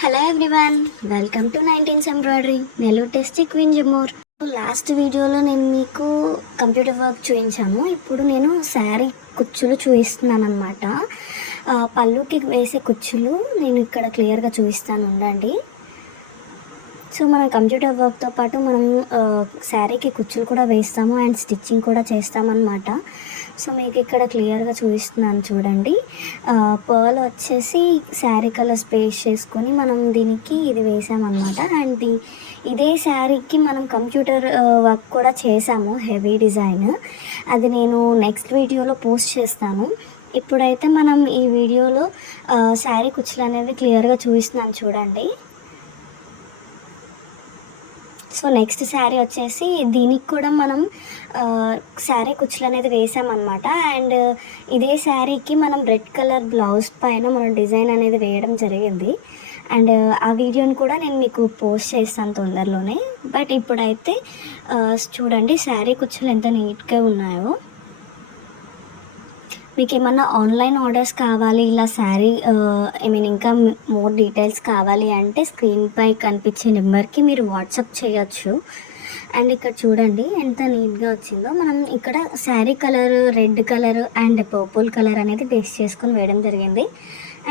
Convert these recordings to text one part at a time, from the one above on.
Hello everyone welcome to nineties embroidery Nellore tasty queen జమోర్ last వీడియోలో నేను మీకు computer work చూపించాను. ఇప్పుడు నేను శారీ కుచ్చులు చూపిస్తున్నాను అనమాట పళ్ళుకి వేసే కుచ్చులు నేను ఇక్కడ క్లియర్గా చూపిస్తాను ఉండండి. సో మనం కంప్యూటర్ వర్క్తో పాటు మనం శారీకి కుచ్చులు కూడా వేస్తాము అండ్ స్టిచ్చింగ్ కూడా చేస్తామన్నమాట. సో మీకు ఇక్కడ క్లియర్గా చూపిస్తున్నాను చూడండి. పర్ల్ వచ్చేసి శారీ కలర్స్ స్పేస్ చేసుకొని మనం దీనికి ఇది వేసామన్నమాట. అండ్ ఇదే శారీకి మనం కంప్యూటర్ వర్క్ కూడా చేసాము హెవీ డిజైన్. అది నేను నెక్స్ట్ వీడియోలో పోస్ట్ చేస్తాను. ఇప్పుడైతే మనం ఈ వీడియోలో శారీ కుచ్చులు అనేవి క్లియర్గా చూపిస్తున్నాను చూడండి. సో నెక్స్ట్ శారీ వచ్చేసి దీనికి కూడా మనం శారీ కుచ్చులు అనేది వేసామన్నమాట. అండ్ ఇదే శారీకి మనం రెడ్ కలర్ బ్లౌజ్ పైన మనం డిజైన్ అనేది వేయడం జరిగింది. అండ్ ఆ వీడియోని కూడా నేను మీకు పోస్ట్ చేస్తాను తొందరలోనే. బట్ ఇప్పుడైతే చూడండి శారీ కుచ్చులు ఎంత నీట్గా ఉన్నాయో. మీకు ఏమన్నా ఆన్లైన్ ఆర్డర్స్ కావాలి? ఇలా శారీ ఐ మీన్ ఇంకా మోర్ డీటెయిల్స్ కావాలి అంటే స్క్రీన్పై కనిపించే నెంబర్కి మీరు వాట్సాప్ చేయొచ్చు. అండ్ ఇక్కడ చూడండి ఎంత నీట్గా వచ్చిందో. మనం ఇక్కడ sari colour red colour and purple colour అనేది బేస్ చేసుకొని వేయడం జరిగింది.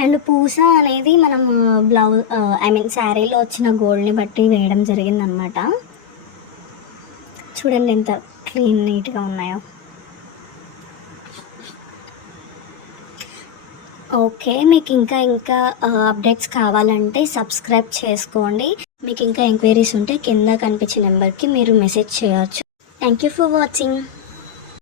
అండ్ పూస అనేది మనం బ్లౌజ్ ఐ మీన్ శారీలో వచ్చిన గోల్డ్ని బట్టి వేయడం జరిగిందనమాట చూడండి ఎంత క్లీన్ నీట్గా ఉన్నాయో. ఓకే మీకు ఇంకా ఇంకా అప్డేట్స్ కావాలంటే సబ్స్క్రైబ్ చేసుకోండి. మీకు ఇంకా ఎంక్వైరీస్ ఉంటే కింద కనిపించే నెంబర్కి మీరు మెసేజ్ చేయవచ్చు థ్యాంక్ యూ ఫర్ వాచింగ్.